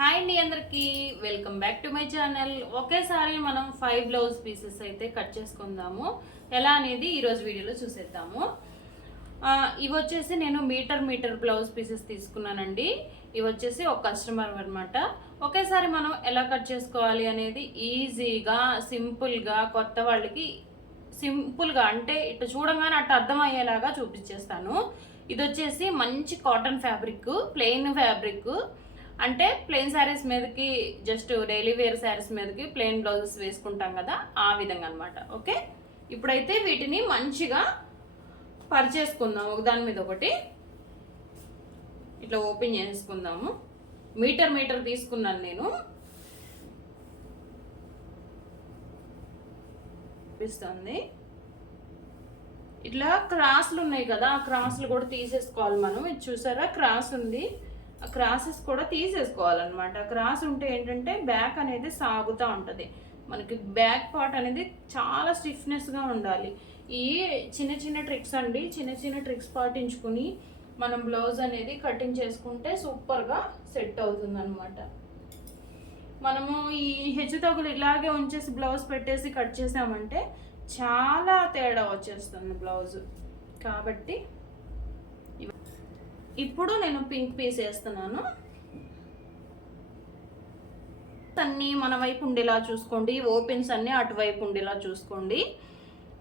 Hi అండి అందరికి welcome back to my channel. ఒకేసారి మనం 5 బ్లౌజ్ పీసెస్ అయితే కట్ చేసుకుందాము. ఎలా అనేది ఈరోజు వీడియోలో చూసేద్దాము. ఇవి వచ్చేసి నేను మీటర్ బ్లౌజ్ పీసెస్ తీసుకున్నానండి. ఇవి వచ్చేసి ఒక కస్టమర్ అనమాట. ఒకేసారి మనం ఎలా కట్ చేసుకోవాలి అనేది ఈజీగా సింపుల్గా కొత్త వాళ్ళకి సింపుల్గా అంటే ఇట్లా చూడంగానే అట్లా అర్థమయ్యేలాగా చూపించేస్తాను. ఇది వచ్చేసి మంచి కాటన్ ఫ్యాబ్రిక్, ప్లెయిన్ ఫ్యాబ్రిక్. అంటే ప్లెయిన్ శారీస్ మీదకి జస్ట్ డైలీ వేర్ శారీస్ మీదకి ప్లెయిన్ బ్లౌజెస్ వేసుకుంటాం కదా, ఆ విధంగా అనమాట. ఓకే, ఇప్పుడైతే వీటిని మంచిగా పరిచేసుకుందాం. ఒకదాని మీద ఒకటి ఇట్లా ఓపెన్ చేసుకుందాము. మీటర్ తీసుకున్నాను నేను. చూపిస్తుంది ఇట్లా క్రాస్లు ఉన్నాయి కదా, ఆ క్రాస్లు కూడా తీసేసుకోవాలి మనం. ఇది చూసారా, క్రాస్ ఉంది, ఆ క్రాసెస్ కూడా తీసేసుకోవాలన్నమాట. క్రాస్ ఉంటే ఏంటంటే బ్యాక్ అనేది సాగుతూ ఉంటుంది. మనకి బ్యాక్ పార్ట్ అనేది చాలా స్టిఫ్నెస్గా ఉండాలి. ఈ చిన్న ట్రిక్స్ అండి, చిన్న ట్రిక్స్ పాటించుకుని మనం బ్లౌజ్ అనేది కటింగ్ చేసుకుంటే సూపర్గా సెట్ అవుతుంది అనమాట. మనము ఈ హెచ్చుతగ్గులు ఇలాగే ఉంచేసి బ్లౌజ్ పెట్టేసి కట్ చేసామంటే చాలా తేడా వచ్చేస్తుంది బ్లౌజ్. కాబట్టి ఇప్పుడు నేను పింక్ పీస్ వేస్తున్నాను. అన్నీ మన వైపు ఉండేలా చూసుకోండి, ఓపెన్స్ అన్నీ అటువైపు ఉండేలా చూసుకోండి,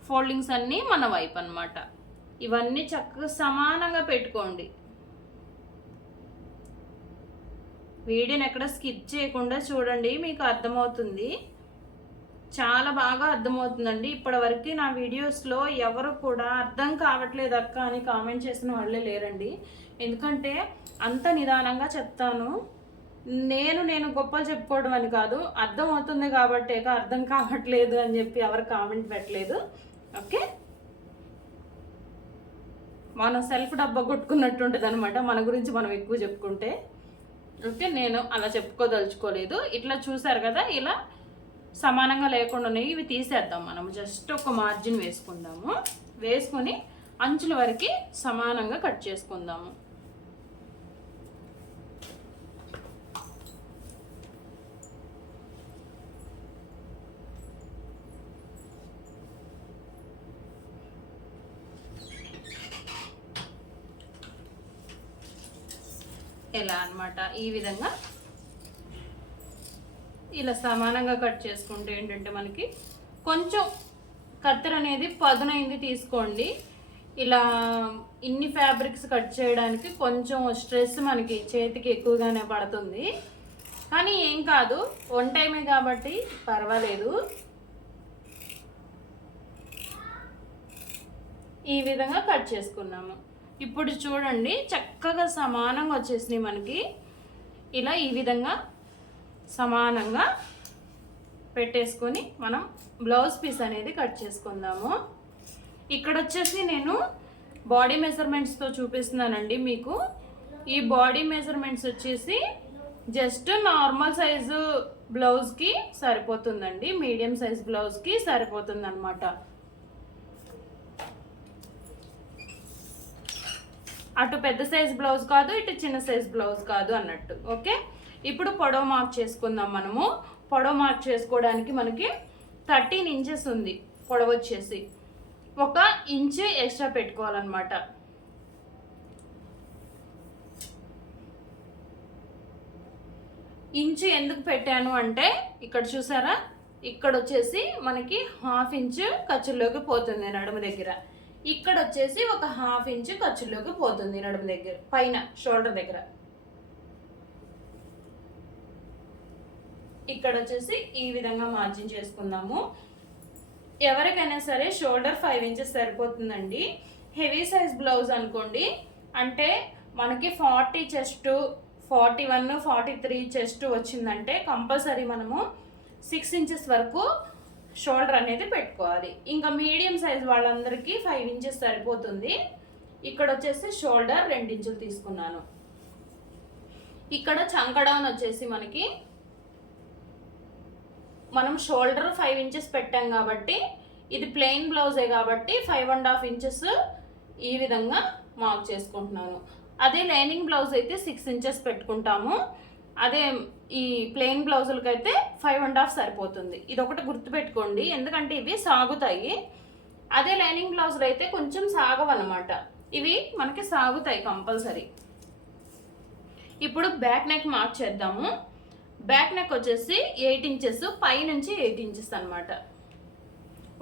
ఫోల్డింగ్స్ అన్నీ మన వైపు అన్నమాట. ఇవన్నీ చక్కగా సమానంగా పెట్టుకోండి. వీడియోని ఎక్కడ స్కిప్ చేయకుండా చూడండి, మీకు అర్థమవుతుంది, చాలా బాగా అర్థమవుతుందండి. ఇప్పటివరకు నా వీడియోస్లో ఎవరు కూడా అర్థం కావట్లేదు అక్క అని కామెంట్ చేసిన వాళ్ళే లేరండి. ఎందుకంటే అంత నిదానంగా చెప్తాను. నేను గొప్పలు చెప్పుకోవడం అని కాదు, అర్థం అవుతుంది కాబట్టి అర్థం కావట్లేదు అని చెప్పి ఎవరు కామెంట్ పెట్టలేదు. ఓకే, మనం సెల్ఫ్ డబ్బా కొట్టుకున్నట్టు ఉంటుంది అనమాట మన గురించి మనం ఎక్కువ చెప్పుకుంటే. ఓకే, నేను అలా చెప్పుకోదలుచుకోలేదు. ఇట్లా చూసారు కదా, ఇలా సమానంగా లేకుండా ఉన్నాయి, ఇవి తీసేద్దాం. మనం జస్ట్ ఒక మార్జిన్ వేసుకుందాము. వేసుకొని అంచుల వరకు సమానంగా కట్ చేసుకుందాము. ఎలా అన్నమాట, ఈ విధంగా ఇలా సమానంగా కట్ చేసుకుంటే ఏంటంటే మనకి కొంచెం కత్తెర అనేది పదునైంది తీసుకోండి. ఇలా ఇన్ని ఫ్యాబ్రిక్స్ కట్ చేయడానికి కొంచెం స్ట్రెస్ మనకి చేతికి ఎక్కువగానే పడుతుంది, కానీ ఏం కాదు, వన్ టైమే కాబట్టి పర్వాలేదు. ఈ విధంగా కట్ చేసుకున్నాము. ఇప్పుడు చూడండి, చక్కగా సమానంగా వచ్చేసినాయి మనకి. ఇలా ఈ విధంగా సమానంగా పెట్టేసుకొని మనం బ్లౌజ్ పీస్ అనేది కట్ చేసుకుందాము. ఇక్కడ వచ్చేసి నేను బాడీ మెజర్మెంట్స్తో చూపిస్తున్నానండి మీకు. ఈ బాడీ మెజర్మెంట్స్ వచ్చేసి జస్ట్ నార్మల్ సైజు బ్లౌజ్కి సరిపోతుందండి, మీడియం సైజ్ బ్లౌజ్కి సరిపోతుంది అనమాట. అటు పెద్ద సైజ్ బ్లౌజ్ కాదు, ఇటు చిన్న సైజ్ బ్లౌజ్ కాదు అన్నట్టు. ఓకే, ఇప్పుడు పొడవు మార్క్ చేసుకుందాం. మనము పొడవు మార్క్ చేసుకోవడానికి మనకి 13 ఇంచెస్ ఉంది పొడవు వచ్చేసి. 1 ఇంచ్ ఎక్స్ట్రా పెట్టుకోవాలన్నమాట. ఇంచు ఎందుకు పెట్టాను అంటే ఇక్కడ చూసారా, ఇక్కడ వచ్చేసి మనకి 1/2 ఇంచ్ ఖర్చుల్లోకి పోతుంది నడుము దగ్గర. ఇక్కడ వచ్చేసి 1/2 ఇంచ్ ఖర్చుల్లోకి పోతుంది నడుము దగ్గర, పైన షోల్డర్ దగ్గర. ఇక్కడ వచ్చేసి ఈ విధంగా మార్జిన్ చేసుకుందాము. ఎవరికైనా సరే షోల్డర్ 5 ఇంచెస్ సరిపోతుందండి. హెవీ సైజ్ బ్లౌజ్ అనుకోండి, అంటే మనకి 40 చెస్ట్, 41, 43 చెస్ట్ వచ్చిందంటే కంపల్సరీ మనము 6 ఇంచెస్ వరకు షోల్డర్ అనేది పెట్టుకోవాలి. ఇంకా మీడియం సైజ్ వాళ్ళందరికీ 5 ఇంచెస్ సరిపోతుంది. ఇక్కడ వచ్చేసి షోల్డర్ 2 ఇంచులు తీసుకున్నాను. ఇక్కడ చంకడౌన్ వచ్చేసి మనకి మనం షోల్డర్ 5 ఇంచెస్ పెట్టాం కాబట్టి ఇది ప్లెయిన్ బ్లౌజే కాబట్టి 5.5 ఇంచెస్ ఈ విధంగా మార్క్ చేసుకుంటున్నాను. అదే లైనింగ్ బ్లౌజ్ అయితే 6 ఇంచెస్ పెట్టుకుంటాము. అదే ఈ ప్లెయిన్ బ్లౌజులకైతే 5.5 సరిపోతుంది. ఇది ఒకటి గుర్తుపెట్టుకోండి, ఎందుకంటే ఇవి సాగుతాయి. అదే లైనింగ్ బ్లౌజులు అయితే కొంచెం సాగవన్నమాట, ఇవి మనకి సాగుతాయి కంపల్సరీ. ఇప్పుడు బ్యాక్ నెక్ మార్క్ చేద్దాము. బ్యాక్ నెక్ వచ్చేసి 8 ఇంచెస్, పై నుంచి 8 ఇంచెస్ అనమాట.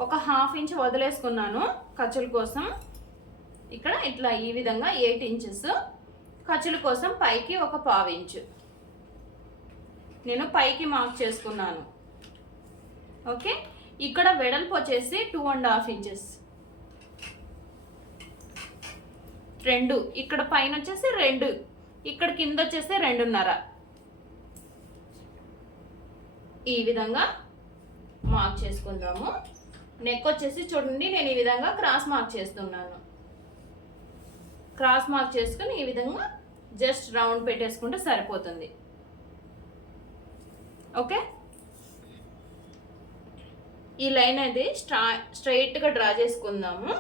ఒక 1/2 ఇంచ్ వదిలేసుకున్నాను ఖర్చుల కోసం. ఇక్కడ ఇట్లా ఈ విధంగా 8 ఇంచెస్ ఖర్చుల కోసం పైకి ఒక 1/4 ఇంచు నేను పైకి మార్క్ చేసుకున్నాను. ఓకే, ఇక్కడ వెడల్పు వచ్చేసి 2.5 ఇంచెస్, 2. ఇక్కడ పైన వచ్చేసి 2, ఇక్కడ కింద వచ్చేసి 2.5. ఈ విధంగా మార్క్ చేసుకుందాము. నెక్ వచ్చేసి చూడండి, నేను ఈ విధంగా క్రాస్ మార్క్ చేస్తున్నాను. క్రాస్ మార్క్ చేసుకుని ఈ విధంగా జస్ట్ రౌండ్ పెట్టేసుకుంటే సరిపోతుంది. ఓకే, ఈ లైన్ అనేది స్ట్రైట్గా డ్రా చేసుకుందాము.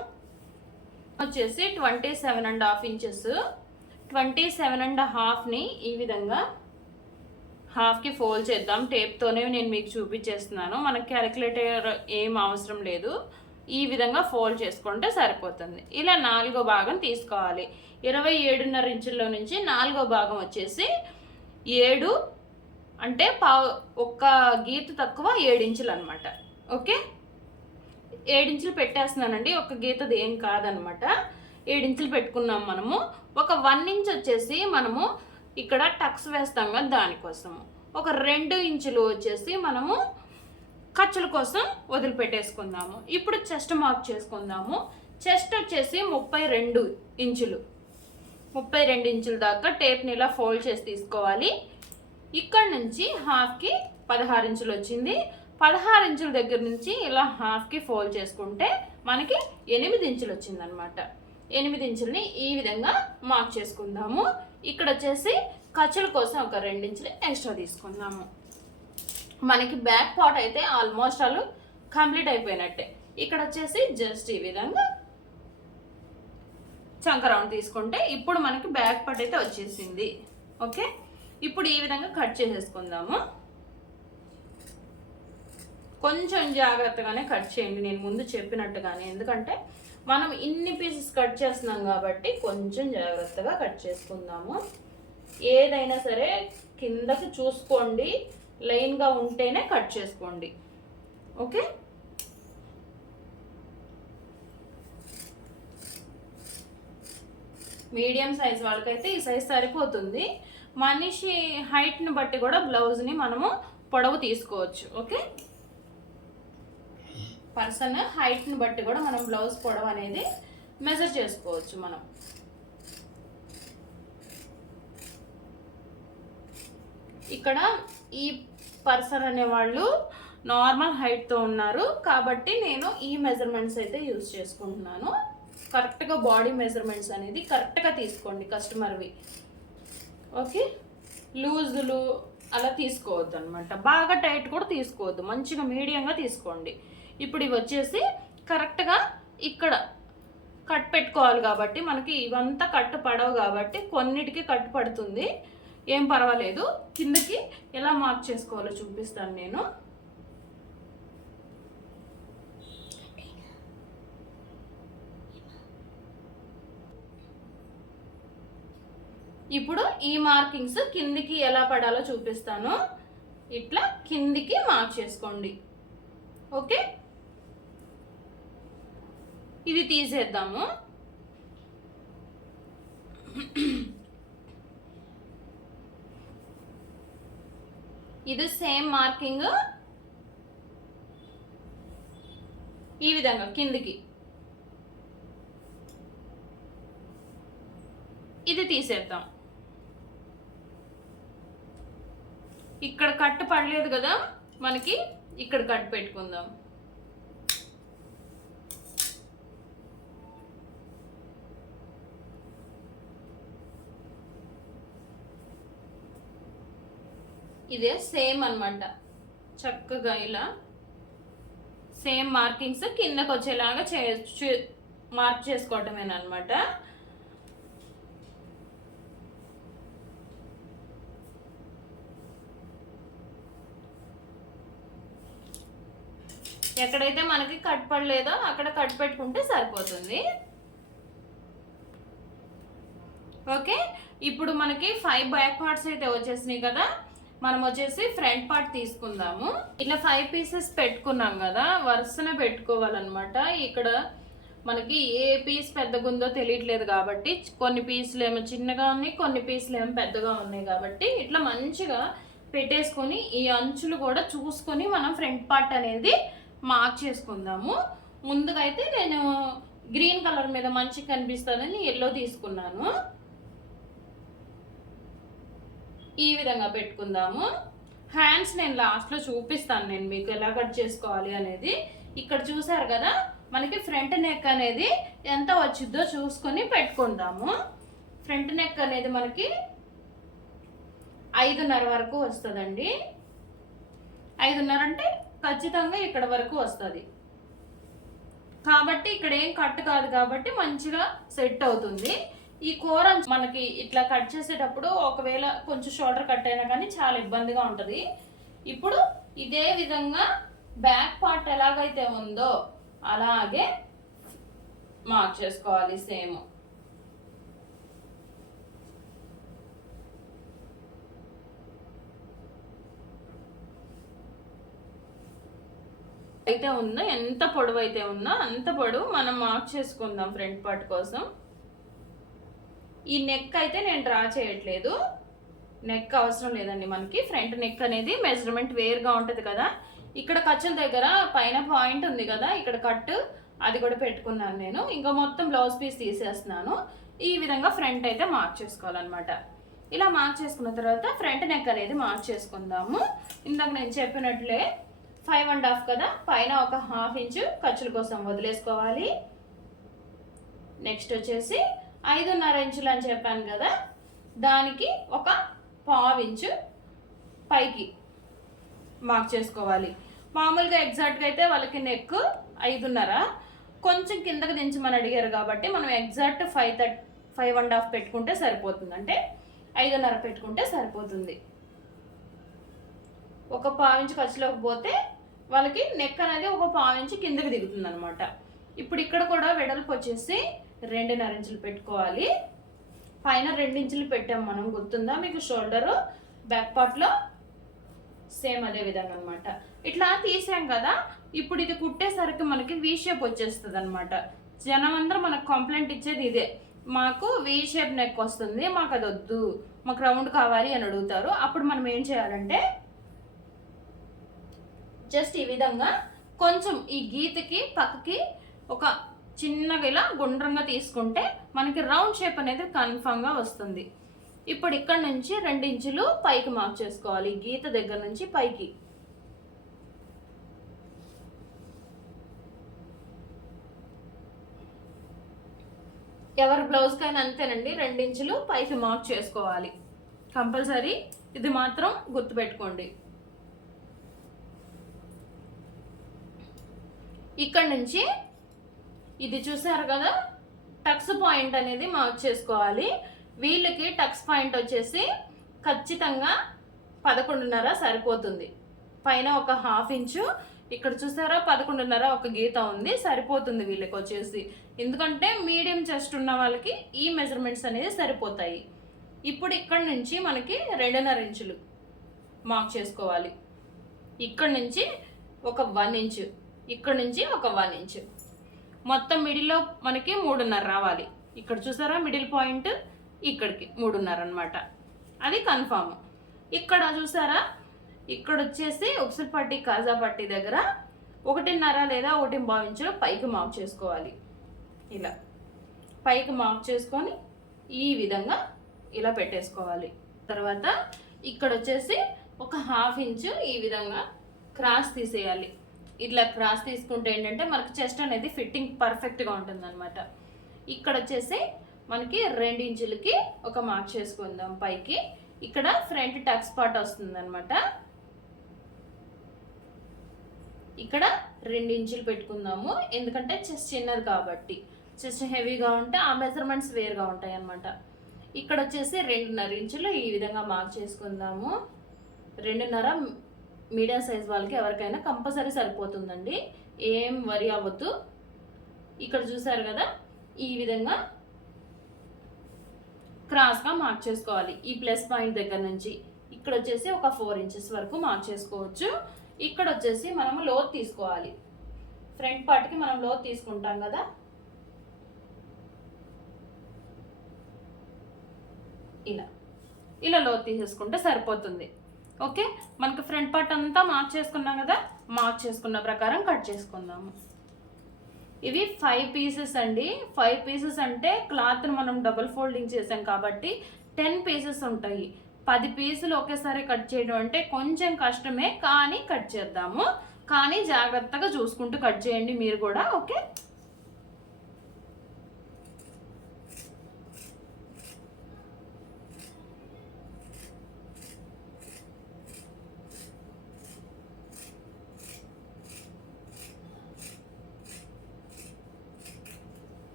వచ్చేసి 27.5 ఇంచెస్, 27.5ని ఈ విధంగా హాఫ్కి ఫోల్డ్ చేద్దాం. టేప్తోనే నేను మీకు చూపించేస్తున్నాను, మనకి క్యాలిక్యులేటర్ ఏం అవసరం లేదు. ఈ విధంగా ఫోల్డ్ చేసుకుంటే సరిపోతుంది. ఇలా 4వ భాగం తీసుకోవాలి. 27.5 ఇంచుల్లో నుంచి 4వ భాగం వచ్చేసి 7, అంటే ఒక్క గీత తక్కువ 7 ఇంచులు అనమాట. ఓకే, 7 ఇంచులు పెట్టేస్తున్నానండి, ఒక గీతది ఏం కాదనమాట. 7 ఇంచులు పెట్టుకున్నాం మనము. ఒక 1 ఇంచ్ వచ్చేసి మనము ఇక్కడ టక్స్ వేస్తాం కదా, దానికోసము. ఒక 2 ఇంచులు వచ్చేసి మనము ఖర్చుల కోసం వదిలిపెట్టేసుకుందాము. ఇప్పుడు చెస్ట్ మార్క్ చేసుకుందాము. చెస్ట్ వచ్చేసి 32 ఇంచులు, 32 ఇంచుల దాకా టేప్ని ఇలా ఫోల్డ్ చేసి తీసుకోవాలి. ఇక్కడ నుంచి హాఫ్కి 16 ఇంచులు వచ్చింది. 16 ఇంచుల దగ్గర నుంచి ఇలా హాఫ్కి ఫోల్డ్ చేసుకుంటే మనకి 8 ఇంచులు వచ్చిందనమాట. 8 ఇంచులని ఈ విధంగా మార్క్ చేసుకుందాము. ఇక్కడ వచ్చేసి ఖర్చుల కోసం ఒక 2 ఇంచులు ఎక్స్ట్రా తీసుకుందాము. మనకి బ్యాక్ పార్ట్ అయితే ఆల్మోస్ట్ ఆల్ కంప్లీట్ అయిపోయినట్టే. ఇక్కడ వచ్చేసి జస్ట్ ఈ విధంగా చంక రౌండ్ తీసుకుంటే ఇప్పుడు మనకి బ్యాక్ పార్ట్ అయితే వచ్చేసింది. ఓకే, ఇప్పుడు ఈ విధంగా కట్ చేసేసుకుందాము. కొంచెం జాగ్రత్తగానే కట్ చేయండి, నేను ముందు చెప్పినట్టుగానే, ఎందుకంటే మనం ఇన్ని పీసెస్ కట్ చేస్తున్నాం కాబట్టి కొంచెం జాగ్రత్తగా కట్ చేసుకుందాము. ఏదైనా సరే కిందకి చూసుకోండి, లైన్గా ఉంటేనే కట్ చేసుకోండి. ఓకే, మీడియం సైజ్ వాళ్ళకైతే ఈ సైజ్ సరిపోతుంది. మనిషి హైట్ని బట్టి కూడా బ్లౌజ్ని మనము పొడవు తీసుకోవచ్చు. ఓకే, పర్సన్ హైట్ని బట్టి కూడా మనం బ్లౌజ్ పొడవు అనేది మెజర్ చేసుకోవచ్చు మనం. ఇక్కడ ఈ పర్సన్ అనేవాళ్ళు నార్మల్ హైట్తో ఉన్నారు కాబట్టి నేను ఈ మెజర్మెంట్స్ అయితే యూజ్ చేసుకుంటున్నాను. కరెక్ట్గా బాడీ మెజర్మెంట్స్ అనేది కరెక్ట్గా తీసుకోండి కస్టమర్వి. ఓకే, లూజులు అలా తీసుకోవద్దు అనమాట, బాగా టైట్ కూడా తీసుకోవద్దు, మంచిగా మీడియంగా తీసుకోండి. ఇప్పుడు ఇవి వచ్చేసి కరెక్ట్గా ఇక్కడ కట్ పెట్టుకోవాలి కాబట్టి మనకి ఇవంతా కట్టు పడవు కాబట్టి కొన్నిటికి కట్టు పడుతుంది, ఏం పర్వాలేదు. కిందకి ఎలా మార్క్ చేసుకోవాలో చూపిస్తాను నేను. ఇప్పుడు ఈ మార్కింగ్స్ కిందికి ఎలా పడాలో చూపిస్తాను. ఇట్లా కిందికి మార్క్ చేసుకోండి. ఓకే, ఇది తీసేద్దాము. ఇది సేమ్ మార్కింగ్ ఈ విధంగా కిందికి, ఇది తీసేద్దాం. ఇక్కడ కట్ పడలేదు కదా మనకి, ఇక్కడ కట్ పెట్టుకుందాం. ఇదే సేమ్ అన్నమాట, చక్కగా ఇలా సేమ్ మార్కింగ్స్ కిందకు వచ్చేలాగా మార్క్ చేసుకోవటమేనమాట. ఎక్కడైతే మనకి కట్ పడలేదో అక్కడ కట్ పెట్టుకుంటే సరిపోతుంది. ఓకే, ఇప్పుడు మనకి 5 బ్యాక్ పార్ట్స్ అయితే వచ్చేసినాయి కదా. మనం వచ్చేసి ఫ్రంట్ పార్ట్ తీసుకుందాము. ఇలా 5 పీసెస్ పెట్టుకున్నాం కదా, వరుసనే పెట్టుకోవాలన్నమాట. ఇక్కడ మనకి ఏ పీస్ పెద్దగా ఉందో తెలియట్లేదు కాబట్టి కొన్ని పీసులు ఏమో చిన్నగా ఉన్నాయి, కొన్ని పీసులు ఏమో పెద్దగా ఉన్నాయి కాబట్టి ఇట్లా మంచిగా పెట్టేసుకొని ఈ అంచులు కూడా చూసుకొని మనం ఫ్రంట్ పార్ట్ అనేది మార్క్ చేసుకుందాము. ముందుగా అయితే నేను గ్రీన్ కలర్ మీద మంచిగా కనిపిస్తుందని ఎల్లో తీసుకున్నాను. ఈ విధంగా పెట్టుకుందాము. హ్యాండ్స్ నేను లాస్ట్లో చూపిస్తాను నేను మీకు ఎలా కట్ చేసుకోవాలి అనేది. ఇక్కడ చూసారు కదా, మనకి ఫ్రంట్ నెక్ అనేది ఎంత వచ్చిద్దో చూసుకొని పెట్టుకుందాము. ఫ్రంట్ నెక్ అనేది మనకి 5.5 వరకు వస్తుందండి. 5.5 అంటే ఖచ్చితంగా ఇక్కడ వరకు వస్తుంది కాబట్టి ఇక్కడ ఏం కట్ కాదు కాబట్టి మంచిగా సెట్ అవుతుంది. ఈ కూర మనకి ఇట్లా కట్ చేసేటప్పుడు ఒకవేళ కొంచెం షోల్డర్ కట్ అయినా కానీ చాలా ఇబ్బందిగా ఉంటుంది. ఇప్పుడు ఇదే విధంగా బ్యాక్ పార్ట్ ఎలాగైతే ఉందో అలాగే మార్క్ చేసుకోవాలి సేమ్. అయితే ఉందో ఎంత పొడవు అయితే ఉందో అంత పొడవు మనం మార్క్ చేసుకుందాం ఫ్రంట్ పార్ట్ కోసం. ఈ నెక్ అయితే నేను డ్రా చేయట్లేదు, నెక్ అవసరం లేదండి మనకి. ఫ్రంట్ నెక్ అనేది మెజర్మెంట్ వేరుగా ఉంటుంది కదా. ఇక్కడ ఖర్చుల దగ్గర పైన పాయింట్ ఉంది కదా, ఇక్కడ కట్ అది కూడా పెట్టుకున్నాను నేను. ఇంకా మొత్తం బ్లౌజ్ పీస్ తీసేస్తున్నాను. ఈ విధంగా ఫ్రంట్ అయితే మార్క్ చేసుకోవాలన్నమాట. ఇలా మార్క్ చేసుకున్న తర్వాత ఫ్రంట్ నెక్ అనేది మార్క్ చేసుకుందాము. ఇందాక నేను చెప్పినట్లే 5.5 కదా, పైన ఒక 1/2 ఇంచు ఖర్చుల కోసం వదిలేసుకోవాలి. నెక్స్ట్ వచ్చేసి 5.5 ఇంచులు అని చెప్పాను కదా, దానికి ఒక 1/2 ఇంచు పైకి మార్క్ చేసుకోవాలి. మామూలుగా ఎగ్జాక్ట్గా అయితే వాళ్ళకి నెక్ 5.5, కొంచెం కిందకి దించమని అడిగారు కాబట్టి మనం ఎగ్జాక్ట్ 5.5 పెట్టుకుంటే సరిపోతుంది. అంటే 5.5 పెట్టుకుంటే సరిపోతుంది. ఒక 1/2 ఇంచు ఖర్చులోకి పోతే వాళ్ళకి నెక్ అనేది ఒక 1/2 ఇంచు కిందకి దిగుతుంది అనమాట. ఇప్పుడు ఇక్కడ కూడా వెడల్పు వచ్చేసి 2.5 ఇంచులు పెట్టుకోవాలి. పైన 2 ఇంచులు పెట్టాం మనం, గుర్తుందా మీకు? షోల్డరు బ్యాక్ పార్ట్లో సేమ్ అదే విధంగా అనమాట. ఇట్లా తీసాం కదా, ఇప్పుడు ఇది కుట్టేసరికి మనకి వీ షేప్ వచ్చేస్తుంది అనమాట. జనం అందరూ మనకు కంప్లైంట్ ఇచ్చేది ఇదే, మాకు వీ షేప్ నెక్ వస్తుంది, మాకు అది వద్దు, మాకు రౌండ్ కావాలి అని అడుగుతారు. అప్పుడు మనం ఏం చేయాలంటే జస్ట్ ఈ విధంగా కొంచెం ఈ గీతకి పక్కకి ఒక చిన్నగా ఇలా గుండ్రంగా తీసుకుంటే మనకి రౌండ్ షేప్ అనేది కన్ఫామ్గా వస్తుంది. ఇప్పుడు ఇక్కడ నుంచి 2 ఇంచులు పైకి మార్క్ చేసుకోవాలి, గీత దగ్గర నుంచి పైకి. ఎవరి బ్లౌజ్కైనా అంతేనండి, 2 ఇంచులు పైకి మార్క్ చేసుకోవాలి కంపల్సరీ. ఇది మాత్రం గుర్తుపెట్టుకోండి. ఇక్కడ నుంచి ఇది చూసారు కదా, టక్స్ పాయింట్ అనేది మార్క్ చేసుకోవాలి. వీళ్ళకి టక్స్ పాయింట్ వచ్చేసి ఖచ్చితంగా 11.5 సరిపోతుంది. పైన ఒక 1/2 ఇంచు, ఇక్కడ చూసారా 11.5 ఒక గీత ఉంది, సరిపోతుంది వీళ్ళకి వచ్చేసి. ఎందుకంటే మీడియం చెస్ట్ ఉన్న వాళ్ళకి ఈ మెజర్మెంట్స్ అనేది సరిపోతాయి. ఇప్పుడు ఇక్కడ నుంచి మనకి 2.5 ఇంచులు మార్క్ చేసుకోవాలి. ఇక్కడ నుంచి ఒక 1 ఇంచు, ఇక్కడ నుంచి ఒక 1 ఇంచు, మొత్తం మిడిల్లో మనకి 3.5 రావాలి. ఇక్కడ చూసారా మిడిల్ పాయింట్, ఇక్కడికి 3.5 అనమాట, అది కన్ఫామ్. ఇక్కడ చూసారా, ఇక్కడ వచ్చేసి ఉక్సుల్ పట్టి కాజా పట్టి దగ్గర 1.5 లేదా 1.5 ఇంచులు పైకి మార్క్ చేసుకోవాలి. ఇలా పైకి మార్క్ చేసుకొని ఈ విధంగా ఇలా పెట్టేసుకోవాలి. తర్వాత ఇక్కడ వచ్చేసి ఒక 1/2 ఇంచు ఈ విధంగా క్రాస్ తీసేయాలి. ఇట్లా క్రాస్ తీసుకుంటే ఏంటంటే మనకి చెస్ట్ అనేది ఫిట్టింగ్ పర్ఫెక్ట్గా ఉంటుంది అనమాట. ఇక్కడ వచ్చేసి మనకి 2 ఇంచులకి ఒక మార్క్ చేసుకుందాం పైకి. ఇక్కడ ఫ్రంట్ టక్స్ పార్ట్ వస్తుంది అనమాట. ఇక్కడ 2 ఇంచులు పెట్టుకుందాము, ఎందుకంటే చెస్ట్ చిన్నది కాబట్టి. చెస్ట్ హెవీగా ఉంటే ఆ మెజర్మెంట్స్ వేరుగా ఉంటాయి అనమాట. ఇక్కడ వచ్చేసి 2.5 ఇంచులు ఈ విధంగా మార్క్ చేసుకుందాము. 2.5 మీడియం సైజ్ వాళ్ళకి ఎవరికైనా కంపల్సరీ సరిపోతుందండి. ఏం వరి అవ్వద్దు. ఇక్కడ చూసారు కదా, ఈ విధంగా క్రాస్గా మార్క్ చేసుకోవాలి. ఈ ప్లస్ పాయింట్ దగ్గర నుంచి ఇక్కడ వచ్చేసి ఒక 4 ఇంచెస్ వరకు మార్క్ చేసుకోవచ్చు. ఇక్కడ వచ్చేసి మనము లోతు తీసుకోవాలి. ఫ్రంట్ పార్ట్కి మనం లోతు తీసుకుంటాం కదా, ఇలా లోతు తీసేసుకుంటే సరిపోతుంది. ఓకే, మనకి ఫ్రంట్ పార్ట్ అంతా మార్క్ చేసుకున్నాం కదా, మార్క్ చేసుకున్న ప్రకారం కట్ చేసుకుందాము. ఇవి 5 పీసెస్ అండి. 5 పీసెస్ అంటే క్లాత్ని మనం డబుల్ ఫోల్డింగ్ చేసాం కాబట్టి 10 పీసెస్ ఉంటాయి. 10 పీసులు ఒకేసారి కట్ చేయడం అంటే కొంచెం కష్టమే, కానీ కట్ చేద్దాము. కానీ జాగ్రత్తగా చూసుకుంటూ కట్ చేయండి మీరు కూడా. ఓకే,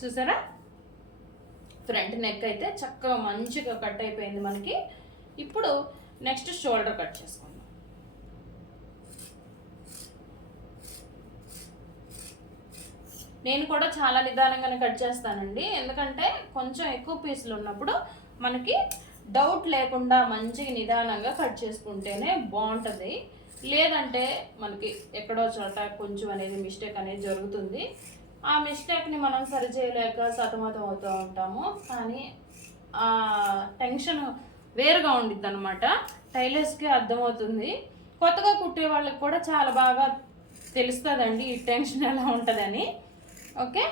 చూసారా, ఫ్రంట్ నెక్ అయితే చక్కగా మంచిగా కట్ అయిపోయింది మనకి. ఇప్పుడు నెక్స్ట్ షోల్డర్ కట్ చేసుకుందాం. నేను కూడా చాలా నిదానంగానే కట్ చేస్తానండి, ఎందుకంటే కొంచెం ఎక్కువ పీసులు ఉన్నప్పుడు మనకి డౌట్ లేకుండా మంచిగా నిదానంగా కట్ చేసుకుంటేనే బాగుంటుంది. లేదంటే మనకి ఎక్కడో చోట కొంచెం అనేది మిస్టేక్ అనేది జరుగుతుంది. ఆ మిస్టేక్ని మనం సరి చేయలేక సతమతం అవుతూ ఉంటాము. కానీ ఆ టెన్షన్ వేరుగా ఉండిద్ది అనమాట. టైలర్స్కి అర్థమవుతుంది, కొత్తగా కుట్టే వాళ్ళకి కూడా చాలా బాగా తెలుస్తుందండి ఈ టెన్షన్ ఎలా ఉంటుందని. ఓకే,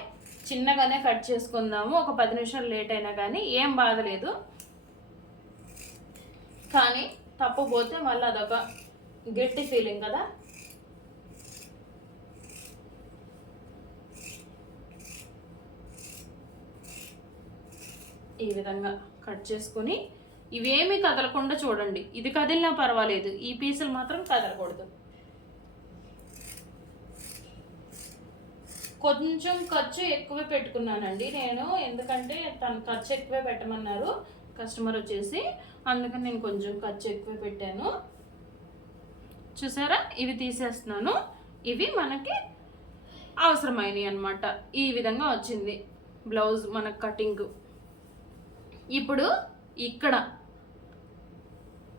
చిన్నగానే కట్ చేసుకుందాము. ఒక 10 నిమిషాలు లేట్ అయినా కానీ ఏం బాధ లేదు. కానీ తప్పు పోతే మళ్ళీ అదొక గట్టి ఫీలింగ్ కదా. ఈ విధంగా కట్ చేసుకొని ఇవేమీ కదలకుండా చూడండి. ఇది కదిలినా పర్వాలేదు, ఈ పీసులు మాత్రం కదలకూడదు. కొంచెం ఖర్చు ఎక్కువే పెట్టుకున్నానండి నేను, ఎందుకంటే తను ఖర్చు ఎక్కువే పెట్టమన్నారు కస్టమర్ వచ్చేసి, అందుకని నేను కొంచెం ఖర్చు ఎక్కువే పెట్టాను. చూసారా, ఇవి తీసేస్తున్నాను. ఇవి మనకి అవసరమైనవి అన్నమాట. ఈ విధంగా వచ్చింది బ్లౌజ్ మనకు కటింగ్. ఇప్పుడు ఇక్కడ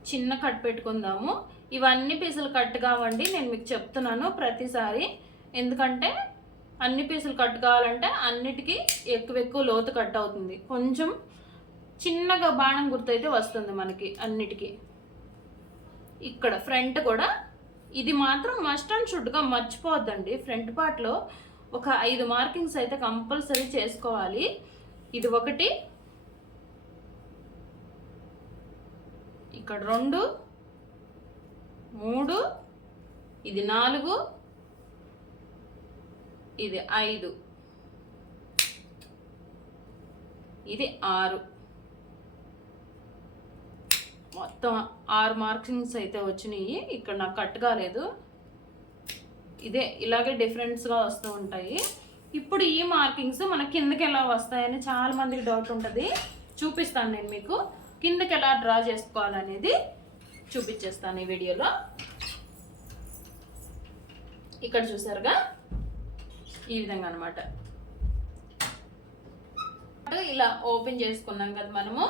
చిన్న కట్ పెట్టుకుందాము. ఇవన్నీ పీసులు కట్ కావండి, నేను మీకు చెప్తున్నాను ప్రతిసారి. ఎందుకంటే అన్ని పీసులు కట్ కావాలంటే అన్నిటికీ ఎక్కువ లోతు కట్ అవుతుంది. కొంచెం చిన్నగా బాణం గుర్తయితే వస్తుంది మనకి అన్నిటికీ. ఇక్కడ ఫ్రంట్ కూడా ఇది మాత్రం మస్ట్ అండ్ షుడ్గా మర్చిపోవద్దండి. ఫ్రంట్ పార్ట్లో ఒక 5 మార్కింగ్స్ అయితే కంపల్సరీ చేసుకోవాలి. ఇది ఒకటి, ఇక్కడ 2, 3, ఇది 4, ఇది 5, ఇది 6, మొత్తం 6 మార్కింగ్స్ అయితే వచ్చినాయి. ఇక్కడ నాకు కట్ కాలేదు, ఇదే ఇలాగే డిఫరెన్స్గా వస్తూ ఉంటాయి. ఇప్పుడు ఈ మార్కింగ్స్ మన కిందకి ఎలా వస్తాయని చాలా మందికి డౌట్ ఉంటుంది. చూపిస్తాను నేను మీకు, కిందకి ఎలా డ్రా చేసుకోవాలనేది చూపించేస్తాను ఈ వీడియోలో. ఇక్కడ చూసారుగా, ఈ విధంగా అనమాట. ఇలా ఓపెన్ చేసుకున్నాం కదా మనము.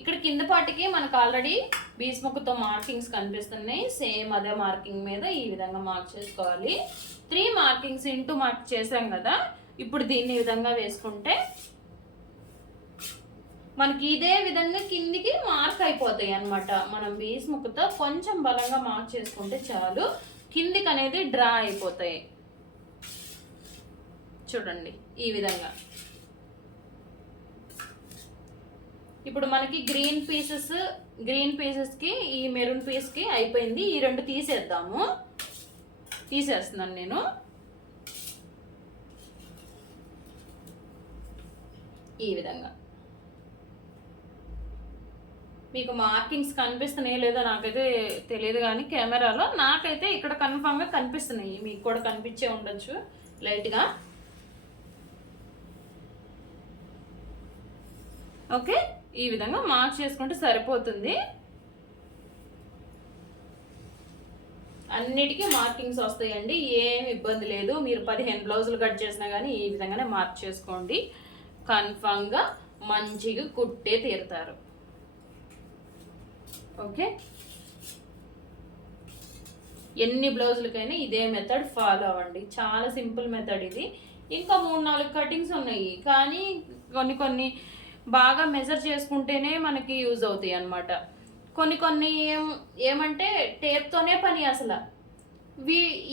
ఇక్కడ కింద పాటికి మనకు ఆల్రెడీ బీస్ ముక్కతో మార్కింగ్స్ కనిపిస్తున్నాయి. సేమ్ అదే మార్కింగ్ మీద ఈ విధంగా మార్క్ చేసుకోవాలి. 3 మార్కింగ్స్ ఇంటూ మార్క్ చేసాం కదా, ఇప్పుడు దీన్ని ఈ విధంగా వేసుకుంటే మనకి ఇదే విధంగా కిందికి మార్క్ అయిపోతాయి అన్నమాట. మనం బీస్ ముక్కతో కొంచెం బలంగా మార్క్ చేసుకుంటే చాలు, కిందికి అనేది డ్రా అయిపోతాయి. చూడండి ఈ విధంగా. ఇప్పుడు మనకి గ్రీన్ పీసెస్కి ఈ మెరూన్ పీస్కి అయిపోయింది. ఈ 2 తీసేద్దాము. తీసేస్తున్నాను నేను. ఈ విధంగా మీకు మార్కింగ్స్ కనిపిస్తున్నాయి లేదో నాకైతే తెలియదు, కానీ కెమెరాలో నాకైతే ఇక్కడ కన్ఫామ్గా కనిపిస్తున్నాయి. మీకు కూడా కనిపించే ఉండొచ్చు లైట్గా. ఓకే, ఈ విధంగా మార్క్ చేసుకుంటే సరిపోతుంది. అన్నిటికీ మార్కింగ్స్ వస్తాయండి, ఏం ఇబ్బంది లేదు. మీరు 15 బ్లౌజులు కట్ చేసినా కానీ ఈ విధంగానే మార్క్ చేసుకోండి, కన్ఫామ్గా మంచిగా కుట్టే తీరుతారు. ఓకే, ఎన్ని బ్లౌజులకైనా ఇదే మెథడ్ ఫాలో అవ్వండి, చాలా సింపుల్ మెథడ్ ఇది. ఇంకా 3-4 కటింగ్స్ ఉన్నాయి, కానీ కొన్ని బాగా మెజర్ చేసుకుంటేనే మనకి యూజ్ అవుతాయి అన్నమాట. కొన్ని ఏమంటే టేప్తోనే పని అసలు.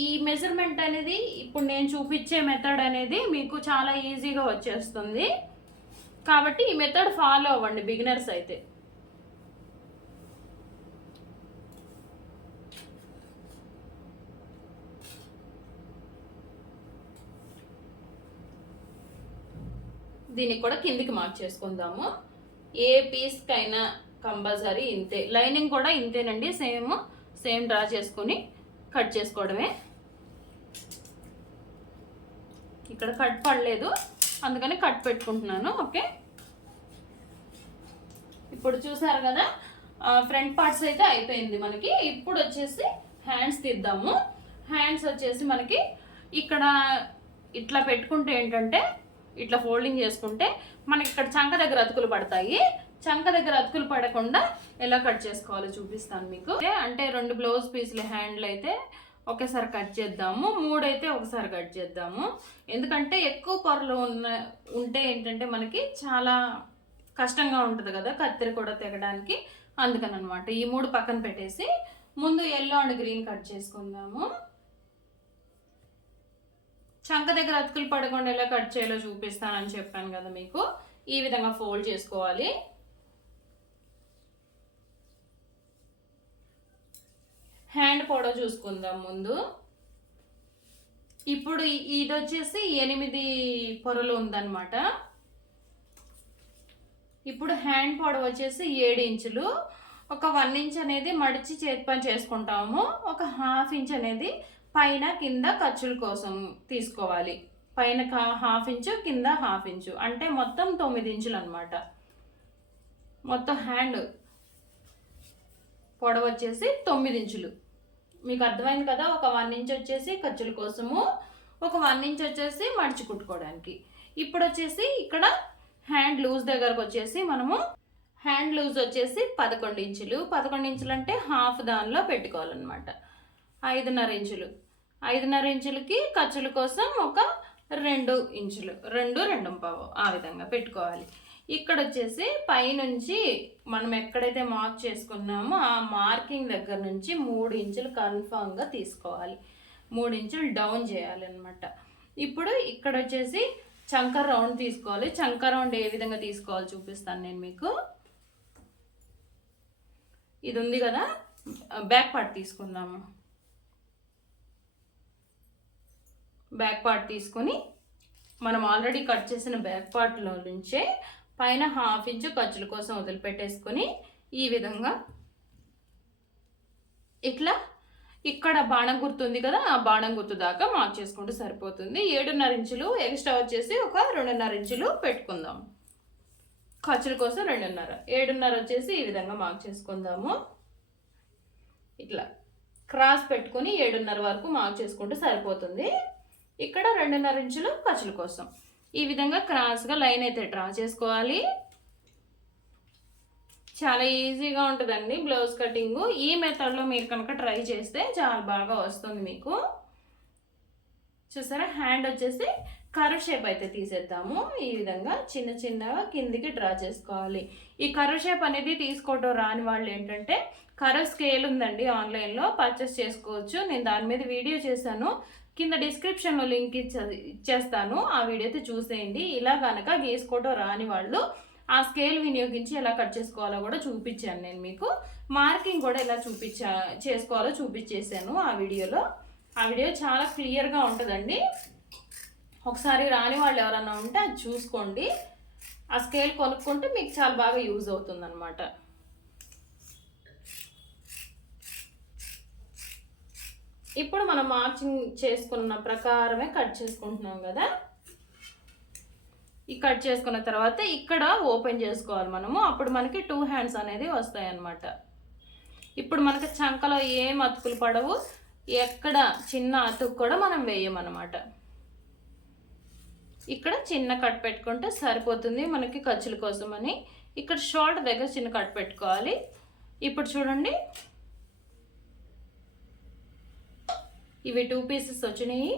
ఈ మెజర్మెంట్ అనేది ఇప్పుడు నేను చూపించే మెథడ్ అనేది మీకు చాలా ఈజీగా వచ్చేస్తుంది, కాబట్టి ఈ మెథడ్ ఫాలో అవ్వండి బిగినర్స్ అయితే. దీనికి కూడా కిందికి మార్క్ చేసుకుందాము. ఏ పీస్కైనా కంపల్సరీ ఇంతే, లైనింగ్ కూడా ఇంతేనండి, సేమ్ డ్రా చేసుకుని కట్ చేసుకోవడమే. ఇక్కడ కట్ పడలేదు, అందుకని కట్ పెట్టుకుంటున్నాను. ఓకే, ఇప్పుడు చూసారు కదా ఫ్రంట్ పార్ట్స్ అయితే అయిపోయింది మనకి. ఇప్పుడు వచ్చేసి హ్యాండ్స్ తీద్దాము. హ్యాండ్స్ వచ్చేసి మనకి ఇక్కడ ఇట్లా పెట్టుకుంటే ఏంటంటే, ఇట్లా ఫోల్డింగ్ చేసుకుంటే మనకి ఇక్కడ చంక దగ్గర అతుకులు పడతాయి. చంక దగ్గర అతుకులు పడకుండా ఎలా కట్ చేసుకోవాలో చూపిస్తాను మీకు. అంటే 2 బ్లౌజ్ పీసులు హ్యాండ్లు అయితే ఒకేసారి కట్ చేద్దాము, 3 అయితే ఒకసారి కట్ చేద్దాము. ఎందుకంటే ఎక్కువ పొరలు ఉంటే ఏంటంటే మనకి చాలా కష్టంగా ఉంటుంది కదా కత్తెర కూడా తెగడానికి, అందుకని అనమాట. ఈ 3 పక్కన పెట్టేసి ముందు ఎల్లో అండ్ గ్రీన్ కట్ చేసుకుందాము. చంక దగ్గర అతుకులు పడకుండా ఎలా కట్ చేయాలో చూపిస్తానని చెప్పాను కదా మీకు. ఈ విధంగా ఫోల్డ్ చేసుకోవాలి. హ్యాండ్ పొడవు చూసుకుందాం ముందు. ఇప్పుడు ఇది వచ్చేసి 8 పొరలు ఉందన్నమాట. ఇప్పుడు హ్యాండ్ పొడవు వచ్చేసి 7 ఇంచులు. ఒక 1 ఇంచ్ అనేది మడిచి చేతి పని చేసుకుంటాము, ఒక 1/2 ఇంచ్ అనేది పైన కింద ఖర్చుల కోసం తీసుకోవాలి. పైన 1/2 ఇంచు, కింద 1/2 ఇంచు, అంటే మొత్తం 9 ఇంచులు అనమాట. మొత్తం హ్యాండ్ పొడవు వచ్చేసి 9 ఇంచులు. మీకు అర్థమైంది కదా. ఒక 1 ఇంచ్ వచ్చేసి ఖర్చుల కోసము, ఒక 1 ఇంచ్ వచ్చేసి మడిచి కుట్టుకోవడానికి. ఇప్పుడు వచ్చేసి ఇక్కడ హ్యాండ్ లూజ్ దగ్గరకు వచ్చేసి మనము హ్యాండ్ లూజ్ వచ్చేసి 11 ఇంచులు. 11 ఇంచులు అంటే హాఫ్ దానిలో పెట్టుకోవాలన్నమాట. 5.5 ఇంచులు. 5.5 ఇంచులకి ఖర్చుల కోసం ఒక 2 ఇంచులు, 2.5 ఆ విధంగా పెట్టుకోవాలి. ఇక్కడ వచ్చేసి పైనుంచి మనం ఎక్కడైతే మార్క్ చేసుకున్నామో ఆ మార్కింగ్ దగ్గర నుంచి 3 ఇంచులు కన్ఫామ్గా తీసుకోవాలి. 3 ఇంచులు డౌన్ చేయాలన్నమాట. ఇప్పుడు ఇక్కడ వచ్చేసి చంక రౌండ్ తీసుకోవాలి. చంక రౌండ్ ఏ విధంగా తీసుకోవాలి చూపిస్తాను నేను మీకు. ఇది ఉంది కదా, బ్యాక్ పార్ట్ తీసుకుందాము. బ్యాక్ పార్ట్ తీసుకొని మనం ఆల్రెడీ కట్ చేసిన బ్యాక్ పార్ట్లో నుంచే పైన 1/2 ఇంచు ఖర్చుల కోసం వదిలిపెట్టేసుకొని ఈ విధంగా ఇట్లా ఇక్కడ బాణం గుర్తు ఉంది కదా, ఆ బాణం గుర్తు దాకా మార్క్ చేసుకుంటూ సరిపోతుంది. 7.5 ఇంచులు ఎక్స్ట్రా వచ్చేసి ఒక 2.5 ఇంచులు పెట్టుకుందాం. ఖర్చుల కోసం 2.5, 7.5 వచ్చేసి ఈ విధంగా మార్క్ చేసుకుందాము. ఇట్లా క్రాస్ పెట్టుకుని 7.5 వరకు మార్క్ చేసుకుంటూ సరిపోతుంది. ఇక్కడ 2.5 ఇంచులు ఖర్చుల కోసం ఈ విధంగా క్రాస్గా లైన్ అయితే డ్రా చేసుకోవాలి. చాలా ఈజీగా ఉంటుందండి బ్లౌజ్ కటింగ్. ఈ మెథడ్లో మీరు కనుక ట్రై చేస్తే చాలా బాగా వస్తుంది మీకు. చూసారా, హ్యాండ్ వచ్చేసి కర్వ్ షేప్ అయితే తీసేద్దాము. ఈ విధంగా చిన్న చిన్నగా కిందికి డ్రా చేసుకోవాలి. ఈ కర్వ్ షేప్ అనేది తీసుకోవడం రాని వాళ్ళు ఏంటంటే కర్వ్ స్కేల్ ఉందండి, ఆన్లైన్లో పర్చేస్ చేసుకోవచ్చు. నేను దాని మీద వీడియో చేశాను, కింద డిస్క్రిప్షన్లో లింక్ ఇచ్చేస్తాను, ఆ వీడియో అయితే చూసేయండి. ఇలా కనుక గీసుకోవడం రాని వాళ్ళు ఆ స్కేల్ వినియోగించి ఎలా కట్ చేసుకోవాలో కూడా చూపించాను నేను మీకు. మార్కింగ్ కూడా ఎలా చేసుకోవాలో చూపించేసాను ఆ వీడియోలో. ఆ వీడియో చాలా క్లియర్గా ఉంటుందండి. ఒకసారి రాని వాళ్ళు ఎవరన్నా ఉంటే అది చూసుకోండి. ఆ స్కేల్ కొనుక్కుంటే మీకు చాలా బాగా యూజ్ అవుతుంది అన్నమాట. ఇప్పుడు మనం మార్కింగ్ చేసుకున్న ప్రకారమే కట్ చేసుకుంటున్నాం కదా. ఈ కట్ చేసుకున్న తర్వాత ఇక్కడ ఓపెన్ చేసుకోవాలి మనము. అప్పుడు మనకి 2 హ్యాండ్స్ అనేది వస్తాయి అన్నమాట. ఇప్పుడు మనకి చంకలో ఏం అతుకులు పడవు, ఎక్కడ చిన్న అతుకు కూడా మనం వేయమన్నమాట. ఇక్కడ చిన్న కట్ పెట్టుకుంటే సరిపోతుంది మనకి ఖర్చుల కోసం అని. ఇక్కడ షోల్డర్ దగ్గర చిన్న కట్ పెట్టుకోవాలి. ఇప్పుడు చూడండి, ఇవి 2 పీసెస్ వచ్చినాయి.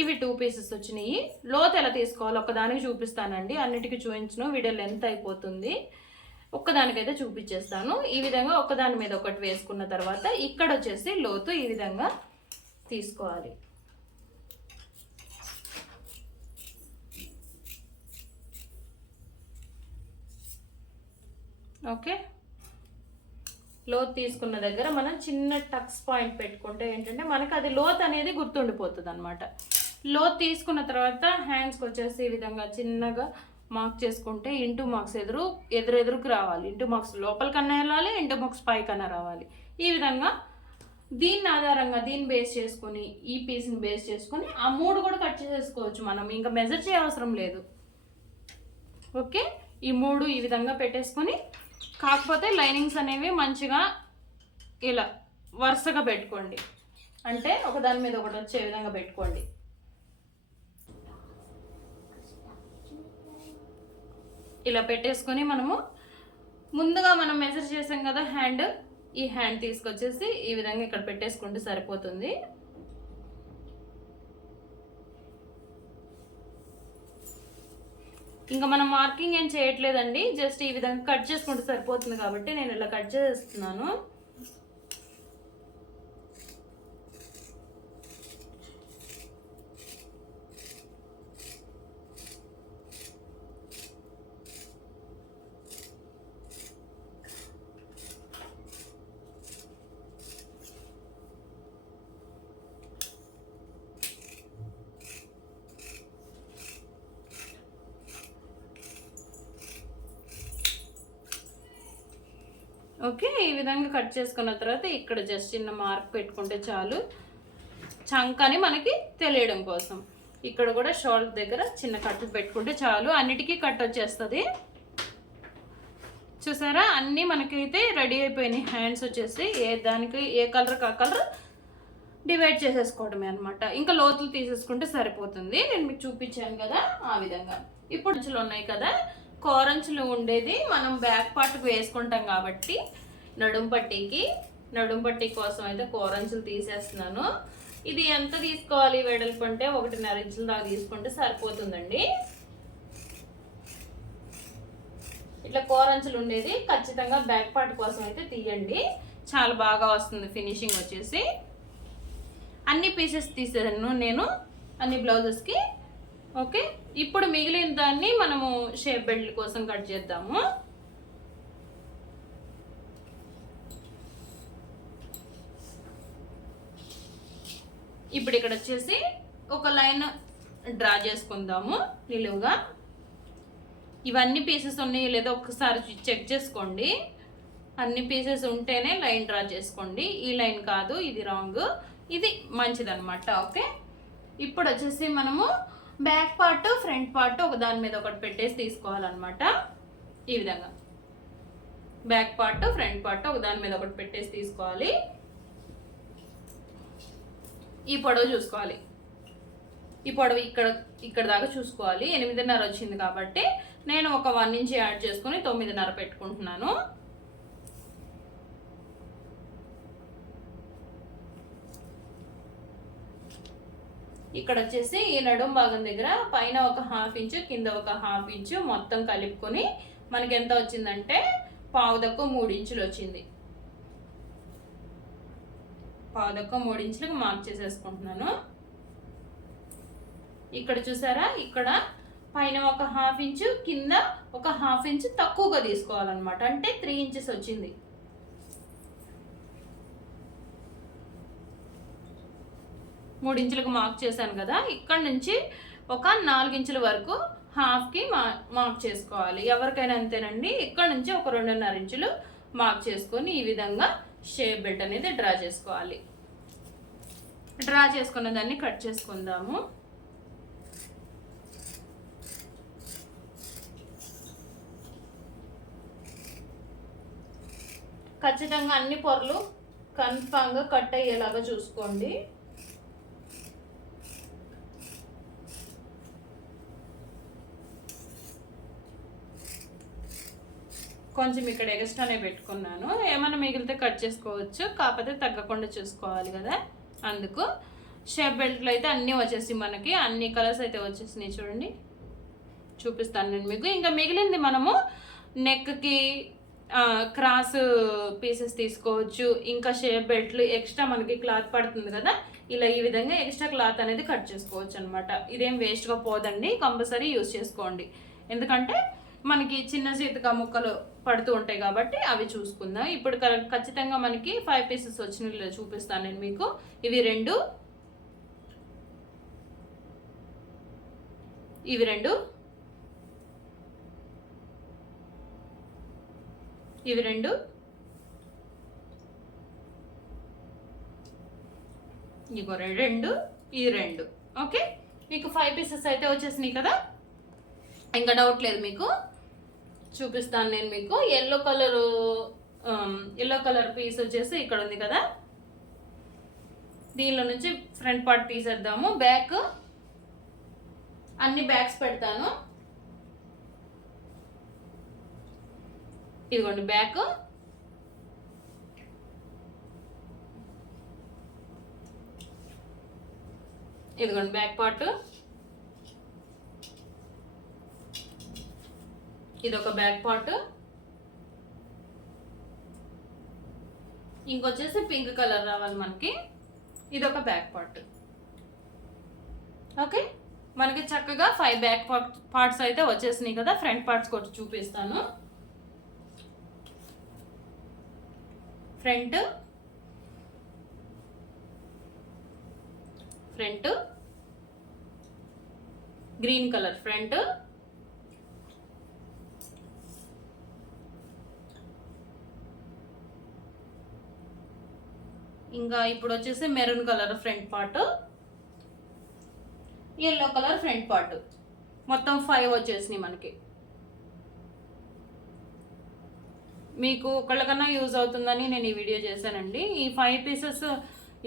ఇవి 2 పీసెస్ వచ్చినాయి. లోతు ఎలా తీసుకోవాలి ఒక్కదానికి చూపిస్తానండి, అన్నిటికీ చూపించను, వీడియో లెంత్ అయిపోతుంది. ఒక్కదానికైతే చూపించేస్తాను. ఈ విధంగా ఒకదాని మీద ఒకటి వేసుకున్న తర్వాత ఇక్కడ వచ్చేసి లోతు ఈ విధంగా తీసుకోవాలి. ఓకే, లోతు తీసుకున్న దగ్గర మనం చిన్న టక్స్ పాయింట్ పెట్టుకుంటే ఏంటంటే మనకి అది లోతు అనేది గుర్తుండిపోతుంది అనమాట. లోతు తీసుకున్న తర్వాత హ్యాండ్స్కి వచ్చేసి ఈ విధంగా చిన్నగా మార్క్ చేసుకుంటే ఇంటూ మార్క్స్ ఎదురుకు రావాలి. ఇంటూ మార్క్స్ లోపలికన్నా వెళ్ళాలి, ఇంటూ మార్క్స్ పైకన్నా రావాలి. ఈ విధంగా దీన్ని ఆధారంగా దీన్ని బేస్ చేసుకొని ఈ పీస్ని బేస్ చేసుకొని ఆ 3 కూడా కట్ చేసేసుకోవచ్చు. మనం ఇంకా మెజర్ చేయవసరం లేదు. ఓకే, ఈ 3 ఈ విధంగా పెట్టేసుకొని, కాకపోతే లైనింగ్స్ అనేవి మంచిగా ఇలా వరుసగా పెట్టుకోండి, అంటే ఒకదాని మీద ఒకటి వచ్చే విధంగా పెట్టుకోండి. ఇలా పెట్టేసుకొని మనము ముందుగా మనం మెజర్ చేసాం కదా హ్యాండ్, ఈ హ్యాండ్ తీసుకొచ్చేసి ఈ విధంగా ఇక్కడ పెట్టేసుకుంటే సరిపోతుంది. ఇంకా మనం మార్కింగ్ ఏం చేయట్లేదండి, జస్ట్ ఈ విధంగా కట్ చేసుకుంటే సరిపోతుంది కాబట్టి నేను ఇలా కట్ చేస్తున్నాను. ఓకే, ఈ విధంగా కట్ చేసుకున్న తర్వాత ఇక్కడ జస్ట్ చిన్న మార్క్ పెట్టుకుంటే చాలు, చంక్ అని మనకి తెలియడం కోసం. ఇక్కడ కూడా షోల్డర్ దగ్గర చిన్న కట్లు పెట్టుకుంటే చాలు, అన్నిటికీ కట్ వచ్చేస్తుంది. చూసారా, అన్నీ మనకైతే రెడీ అయిపోయినాయి. హ్యాండ్స్ వచ్చేసి దానికి ఏ కలర్ ఆ కలర్ డివైడ్ చేసేసుకోవడమే అనమాట. ఇంకా లోతులు తీసేసుకుంటే సరిపోతుంది. నేను మీకు చూపించాను కదా ఆ విధంగా. ఇప్పుడు అంచులు ఉన్నాయి కదా, కోరంచులు ఉండేది మనం బ్యాక్ పార్ట్కి వేసుకుంటాం కాబట్టి నడుం పట్టీ కోసం అయితే కోరంచులు తీసేస్తున్నాను. ఇది ఎంత తీసుకోవాలి వెడల్పు అంటే 1.5 ఇంచుల దాకా తీసుకుంటే సరిపోతుందండి. ఇట్లా కోరంచులు ఉండేది ఖచ్చితంగా బ్యాక్ పార్ట్ కోసం అయితే తీయండి, చాలా బాగా వస్తుంది ఫినిషింగ్ వచ్చేసి. అన్ని పీసెస్ తీసాను నేను అన్ని బ్లౌజెస్కి. ఓకే, ఇప్పుడు మిగిలిన దాన్ని మనము షేప్ బెల్ట్ కోసం కట్ చేద్దాము. ఇప్పుడు ఇక్కడ వచ్చేసి ఒక లైన్ డ్రా చేసుకుందాము నిలువుగా. ఇవన్నీ పీసెస్ ఉన్నాయి లేదో ఒకసారి చెక్ చేసుకోండి. అన్ని పీసెస్ ఉంటేనే లైన్ డ్రా చేసుకోండి. ఈ లైన్ కాదు, ఇది రాంగ్, ఇది మంచిదన్నమాట. ఓకే, ఇప్పుడు వచ్చేసి మనము బ్యాక్ పార్ట్ ఫ్రంట్ పార్ట్ ఒక దాని మీద ఒకటి పెట్టేసి తీసుకోవాలన్నమాట. ఈ విధంగా బ్యాక్ పార్ట్ ఫ్రంట్ పార్ట్ ఒక దాని మీద ఒకటి పెట్టేసి తీసుకోవాలి. ఈ పొడవు చూసుకోవాలి, ఈ పొడవు ఇక్కడ దాకా చూసుకోవాలి. 8.5 వచ్చింది కాబట్టి నేను ఒక 1 ఇంచ్ యాడ్ చేసుకుని 9.5 పెట్టుకుంటున్నాను. ఇక్కడ వచ్చేసి ఈ నడుం భాగం దగ్గర పైన ఒక 1/2 ఇంచు కింద ఒక 1/2 ఇంచు మొత్తం కలుపుకొని మనకి ఎంత వచ్చిందంటే 3 ఇంచులు వచ్చింది. 3 ఇంచులకు మార్క్ చేసేసుకుంటున్నాను. ఇక్కడ చూసారా, ఇక్కడ పైన ఒక 1/2 ఇంచు కింద ఒక 1/2 ఇంచు తక్కువగా తీసుకోవాలన్నమాట, అంటే 3 ఇంచెస్ వచ్చింది. మూడు ఇంచులకు మార్క్ చేశాను కదా, ఇక్కడ నుంచి ఒక 4 ఇంచుల వరకు హాఫ్కి మార్క్ చేసుకోవాలి. ఎవరికైనా అంతేనండి. ఇక్కడ నుంచి ఒక 2.5 ఇంచులు మార్క్ చేసుకొని ఈ విధంగా షేప్ బెల్ట్ అనేది డ్రా చేసుకోవాలి. డ్రా చేసుకున్న దాన్ని కట్ చేసుకుందాము. ఖచ్చితంగా అన్ని పొరలు కన్ఫామ్గా కట్ అయ్యేలాగా చూసుకోండి. కొంచెం ఇక్కడ ఎక్స్ట్రానే పెట్టుకున్నాను, ఏమైనా మిగిలితే కట్ చేసుకోవచ్చు, కాకపోతే తగ్గకుండా చూసుకోవాలి కదా. అందుకు షేప్ బెల్ట్లు అయితే అన్నీ వచ్చేసి మనకి అన్ని కలర్స్ అయితే వచ్చేసినాయి. చూడండి, చూపిస్తాను నేను మీకు. ఇంకా మిగిలింది మనము నెక్కి క్రాస్ పీసెస్ తీసుకోవచ్చు. ఇంకా షేప్ బెల్ట్లు ఎక్స్ట్రా మనకి క్లాత్ పడుతుంది కదా, ఇలా ఈ విధంగా ఎక్స్ట్రా క్లాత్ అనేది కట్ చేసుకోవచ్చు అనమాట. ఇదేం వేస్ట్గా పోదండి, కంపల్సరీ యూజ్ చేసుకోండి. ఎందుకంటే మనకి చిన్న సీతగా ముక్కలు పడుతూ ఉంటాయి కాబట్టి అవి చూసుకుందాం. ఇప్పుడు ఖచ్చితంగా మనకి 5 పీసెస్ వచ్చిన చూపిస్తాను నేను మీకు. ఇవి రెండు, ఇవి రెండు, ఇవి రెండు, ఇగో రెండు, ఈ రెండు. ఓకే, మీకు 5 పీసెస్ అయితే వచ్చేసినాయి కదా. ఇంకా డౌట్ లేదు మీకు. చూపిస్తాను నేను మీకు. ఎల్లో కలర్ పీస్ వచ్చేసి ఇక్కడ ఉంది కదా, దీనిలో నుంచి ఫ్రంట్ పార్ట్ తీసేద్దాము. బ్యాక్ అన్ని బ్యాగ్స్ పెడతాను. ఇదిగోండి బ్యాక్, ఇదిగోండి బ్యాక్ పార్ట్, ఇది ఒక బ్యాక్ పార్ట్, ఇంకొచ్చేసి పింక్ కలర్ రావాలి మనకి, ఇది ఒక బ్యాక్ పార్ట్. ఓకే, మనకి చక్కగా 5 బ్యాక్ పార్ట్స్ అయితే వచ్చేసినాయి కదా. ఫ్రంట్ పార్ట్స్ కూడా చూపిస్తాను. ఫ్రంట్, గ్రీన్ కలర్ ఫ్రంట్, ఇంకా ఇప్పుడు వచ్చేసి maroon colour front part, yellow colour front part, మొత్తం 5 వచ్చేసినాయి మనకి. మీకు ఒకళ్ళకన్నా యూజ్ అవుతుందని నేను ఈ వీడియో చేశానండి. ఈ 5 పీసెస్,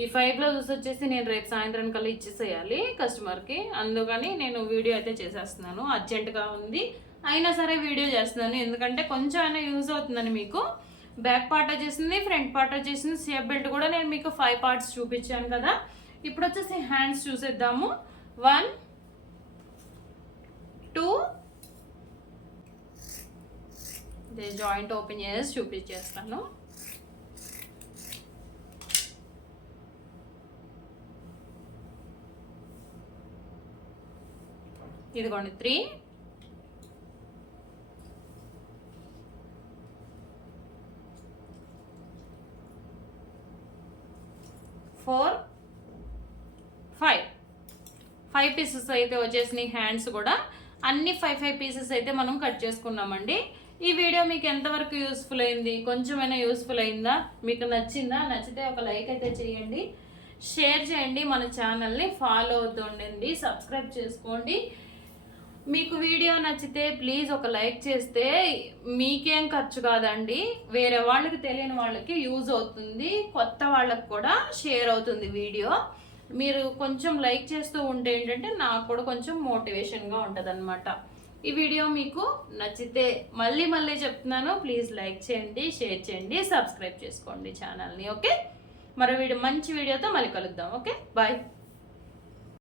ఈ 5 బ్లౌజెస్ వచ్చేసి నేను రేపు సాయంత్రం కల్లా ఇచ్చేసేయాలి కస్టమర్కి. అందుకని నేను వీడియో అయితే చేసేస్తున్నాను. అర్జెంటుగా ఉంది అయినా సరే వీడియో చేస్తున్నాను, ఎందుకంటే కొంచెం అయినా యూజ్ అవుతుందని మీకు. బ్యాక్ పార్ట్ వచ్చేసింది, ఫ్రంట్ పార్ట్ వచ్చేసింది, షేప్ బెల్ట్ కూడా నేను మీకు 5 పార్ట్స్ చూపించాను కదా. ఇప్పుడు వచ్చేసి హ్యాండ్స్ చూసేద్దాము. 1 2 జాయింట్ ఓపెన్ చేసి చూపించేస్తాను. ఇదిగోండి 3 4 5 పీసెస్ అయితే వచ్చేసినాయి. హ్యాండ్స్ కూడా అన్ని 5 పీసెస్ అయితే మనం కట్ చేసుకున్నామండి. ఈ వీడియో మీకు ఎంతవరకు యూస్ఫుల్ అయింది, కొంచెమైనా యూస్ఫుల్ అయిందా, మీకు నచ్చిందా? నచ్చితే ఒక లైక్ అయితే చేయండి, షేర్ చేయండి, మన ఛానల్ని ఫాలో అవుతుండండి, సబ్స్క్రైబ్ చేసుకోండి. మీకు వీడియో నచ్చితే ప్లీజ్ ఒక లైక్ చేస్తే మీకేం ఖర్చు కాదండి, వేరే వాళ్ళకి తెలియని వాళ్ళకి యూజ్ అవుతుంది, కొత్త వాళ్ళకి కూడా షేర్ అవుతుంది వీడియో. మీరు కొంచెం లైక్ చేస్తూ ఉంటే ఏంటంటే నాకు కూడా కొంచెం మోటివేషన్గా ఉంటుంది అనమాట. ఈ వీడియో మీకు నచ్చితే మళ్ళీ చెప్తున్నాను, ప్లీజ్ లైక్ చేయండి, షేర్ చేయండి, సబ్స్క్రైబ్ చేసుకోండి ఛానల్ని. ఓకే, మరో మంచి వీడియోతో మళ్ళీ కలుద్దాం. Okay, bye.